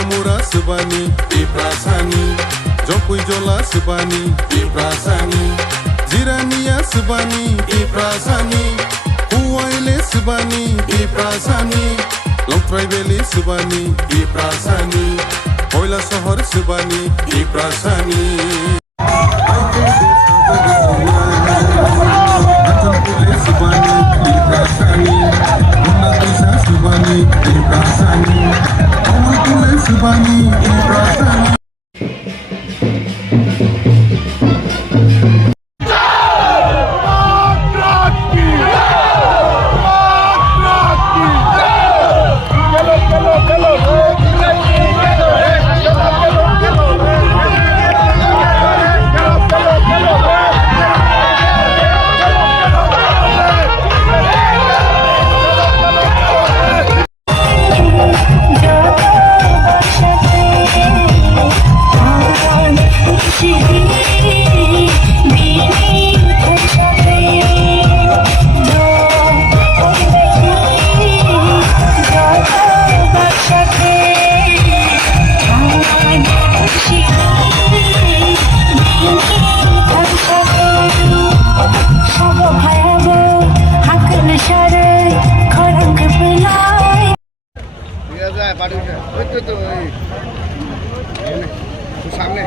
Memura Subani, Iprasani, Jokui Jola Subani, Iprasani, Jirania Subani, Iprasani, Huaile Subani, Iprasani, Longtraibeli Subani, Iprasani, Hoila Sohor Subani, Iprasani. Subani, Iprasani, Subani, Iprasani, Subani, Iprasani. সামনে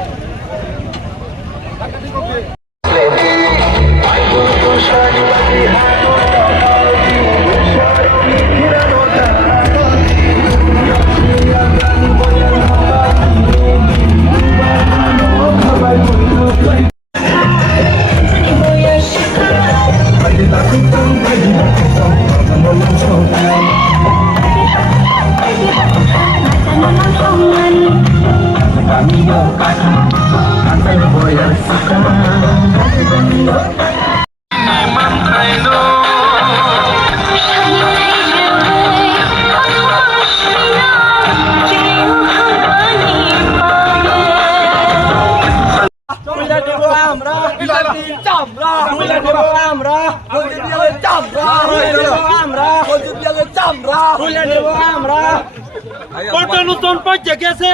পর্যটন পাইতে গেছে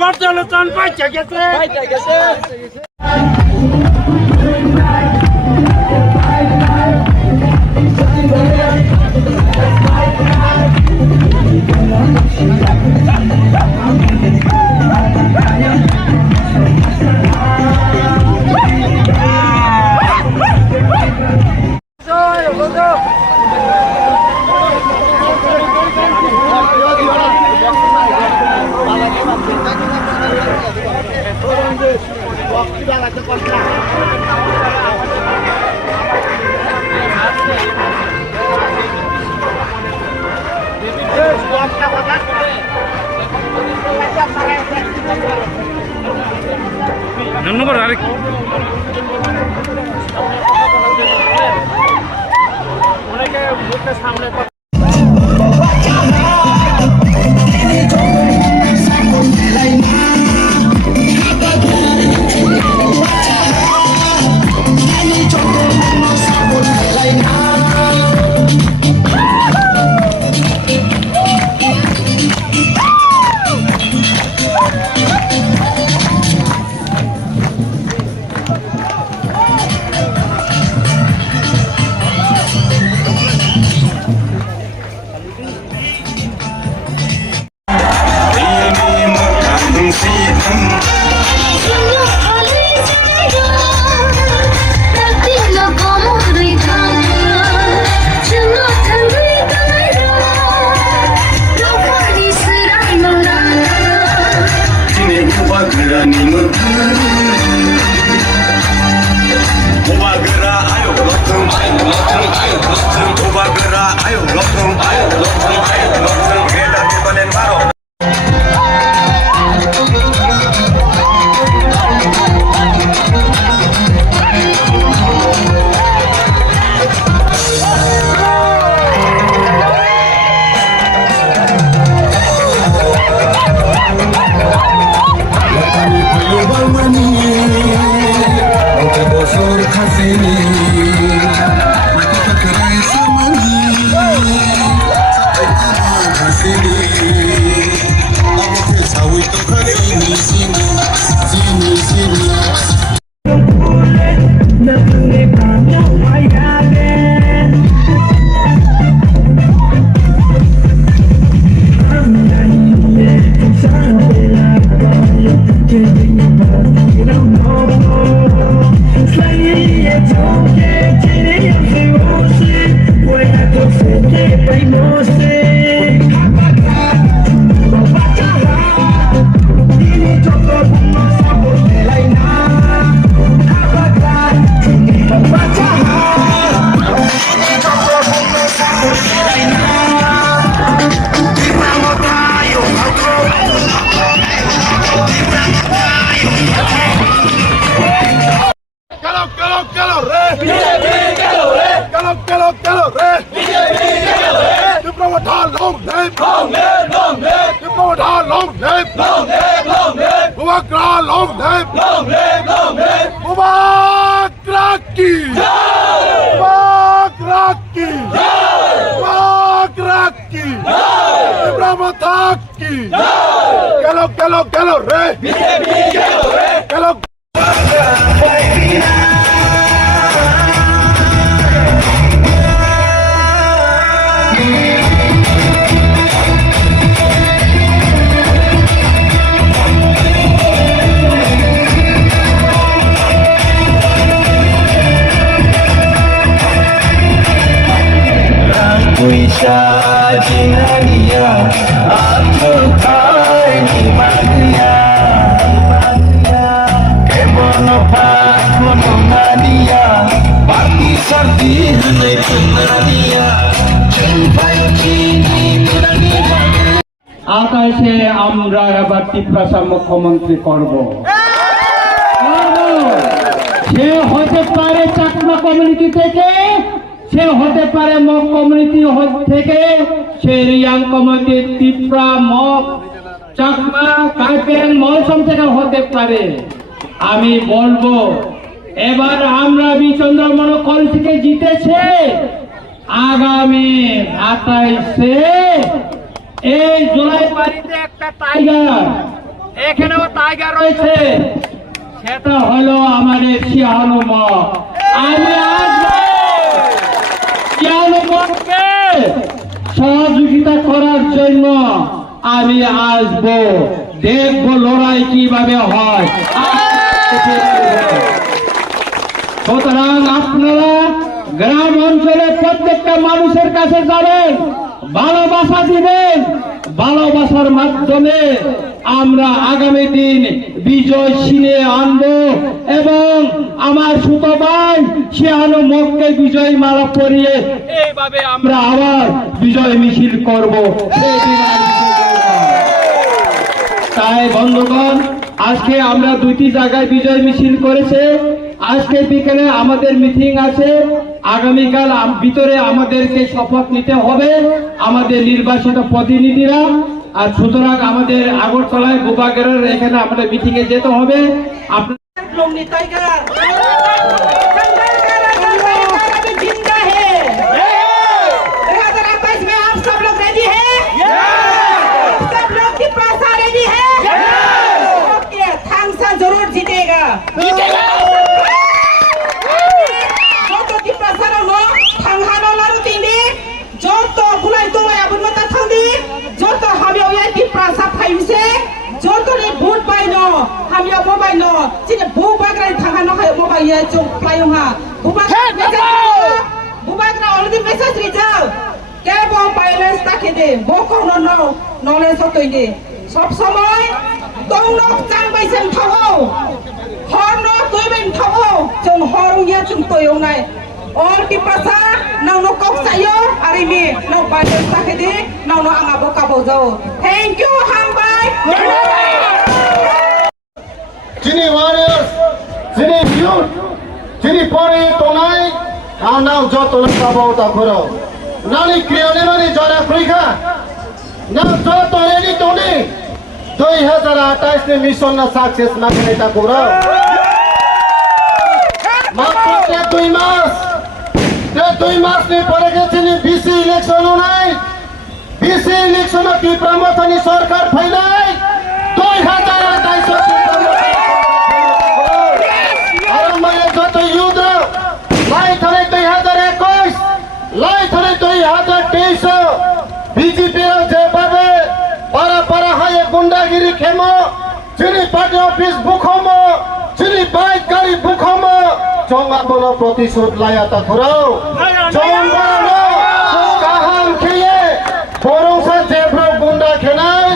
পর্যটন পাইতে গেছে নম্বর আরেক সামনে Gelo re! Diploma long live! Diploma long live! Mubarak long live! Mubarak ki! Mubarak ki! Mubarak ki! Diploma ki! Gelo re! Gelo! Puisa jinaria aku kai ni magia kebono pakono nadia pati sarti hanai punadia jumpai chini purania আকাশে আমরা এবার ত্রিপুরা মুখ্যমন্ত্রী করব সে হতে পারে Chakma community থেকে সে হতে পারে মগ কমিউনিটি থেকে সে রিয়াং কমিউনিটি ত্রিপুরা মগ চাকমা কাইপেন মৌসুম থেকে হতে পারে আমি বলবো এবার আমরা বিচন্দ্রমণ কল থেকে জিতেছে আগামী 28-এ এই জুলাই পারিতে একটা টাইগার এখানেও টাইগার রয়েছে সেটা হলো আমাদের শিয়ানো মগ আমি আসবো শিয়ানো মগকে সহযোগিতা করার জন্য আমি আসবো দেখবো লড়াই কিভাবে হয় সুতরাং আপনারা গ্রাম অঞ্চলে প্রত্যেকটা মানুষের কাছে যাবেন ভালোবাসা দিবেন ভালোবাসার মাধ্যমে আমরা আগামী দিন বিজয় ছিনিয়ে আনবো এবং আমার ছোট ভাই শিয়ানো মগকে বিজয় মালা পরিয়ে এইভাবে আমরা আবার বিজয় মিছিল করব তাই বন্ধুগণ আজকে আমরা দুইটি জায়গায় বিজয় মিছিল করেছে আজকে বিকেলে আমাদের মিটিং আছে আগামীকাল ভিতরে আমাদেরকে শপথ নিতে হবে আমাদের নির্বাচিত প্রতিনিধিরা আর সুতরাং আমাদের আগরতলায় গোপাগড়ের এখানে আমাদের মিটিং এ যেতে হবে जरूर जीतेगा जो तो प्रसार थांगानो लारु तिंदी जो तो बुलाई तो आबुन मता थांदी जो तो हामियो या ति प्रसार फाइसे जो तो ने भूत बाइनो हामियो मोबाइनो जिने भू बाग्रा थांगानो हाय मोबाइल या जो प्लाइमा बुबाग्रा अलरेडी मेसेज रिजाल के बो बैलेंस ताके दे बो कोनो नो नलेज होतोइदे सब समय तौनक चांबाइसेम थावो हरनो तुइबेन थावो जों हरंगिया जों तोयौनाय अल टिपासा नावनो कक्सायो आरिमि नाव बाइलेंस ताकेदि नावनो आंगाबो काबो जाओ थैंक यू हामबाय Chini warriors, chini youth, chini pori tonai, anau joto na kabau ta khoro. Nani krione mani jara frika. Na joto ready toni. 2028 में मिशन ना सक्सेस मागने ता खरो. मात्र 2 मास. ते 2 मास ने परेगे chini BC इलेक्शन होनाय. BC इलेक्शन की प्रमोथनी सरकार फैलाय. 2028 बीजेपी जेबाबे पारा पारा हाय गुंडागिरी खेमो चिनी पार्टी ऑफिस बुखमो चिनी बाइक गाड़ी बुखमो चोंगा बोलो प्रतिशोध लाया ता खरो चोंगा नो काहां खिए बोरों से जेब्रो गुंडा खेनाय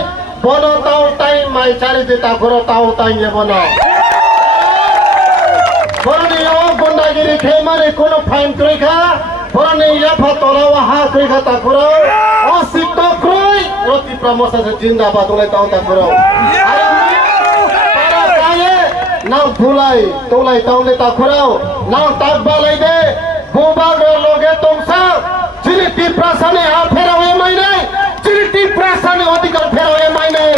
बोनो ताऊ टाइम माई चारी देता खरो ताऊ टाइम ये बोनो बोरनी यो गुंडागिरी खेमारे कोनो फाइन करेगा बोरनी याफा तोलावा हा करेगा ता खरो অসিত ক্রয় প্রতি প্রমোশন জিন্দাবাদ বলে তাও তা করো পারা গায়ে নাও ধুলাই তোলাই তাওলে তা করো নাও তাক বালাই দে গোবাগর লগে তোমসা যিনি টিপ্রাসানে হাত ফেরাও এমআই নাই, যিনি টিপ্রাসানে অধিকার ফেরাও এমআই নাই,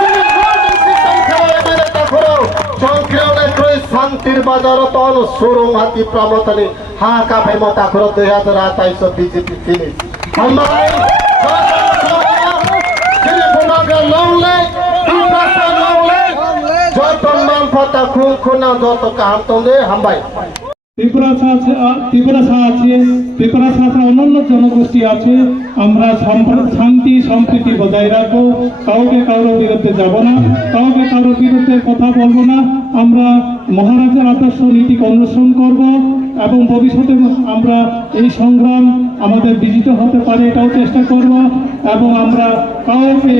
যিনি ভোটিং সিস্টেম ফেরাও এমআই নাই তাখরো সংক্রামে ক্রয় শান্তির বাজার তন সুরং হাতি প্রমতনে হাকা ফেম তাখরো 2028 বিজেপি ফিনিশ হাম্বাই যিনি বোমাগা লংলে টিপ্রাসা লংলে যত মান ফটা খুন খুনা যত কাহাম তলে হাম্বাই ত্রিপুরা আছে অন্যান্য জনগোষ্ঠী আছে। আমরা শান্তি সম্প্রীতি বজায় রাখবো, কাউকে কারোর বিরুদ্ধে যাব না, কাউকে কারোর বিরুদ্ধে কথা বলবো না। আমরা মহারাজের আদর্শ নীতিকে অনুসরণ করব এবং ভবিষ্যতে আমরা এই সংগ্রাম আমাদের বিজিত হতে পারে এটাও চেষ্টা করব এবং আমরা কাউকে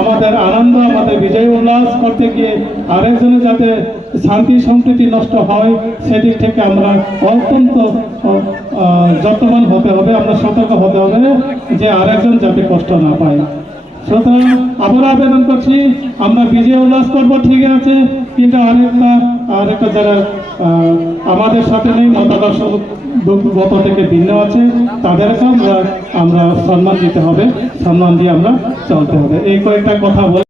আমাদের আনন্দ আমাদের বিজয় উল্লাস করতে গিয়ে আরেকজনের যাতে শান্তি সম্প্রীতি নষ্ট হয় সেদিক থেকে আমরা অত্যন্ত যত্নবান হতে হবে, আমরা সতর্ক হতে হবে যে আরেকজন যাতে কষ্ট না পায়। সুতরাং আবারও আবেদন করছি, আমরা বিজয় উল্লাস করবো ঠিক আছে, কিন্তু আরেকটা যারা আমাদের সাথে নেই, মতাদর্শগত থেকে ভিন্ন আছে, তাদেরকে আমরা সম্মান দিতে হবে, সম্মান দিয়ে আমরা চলতে হবে। এই কয়েকটা কথা বলে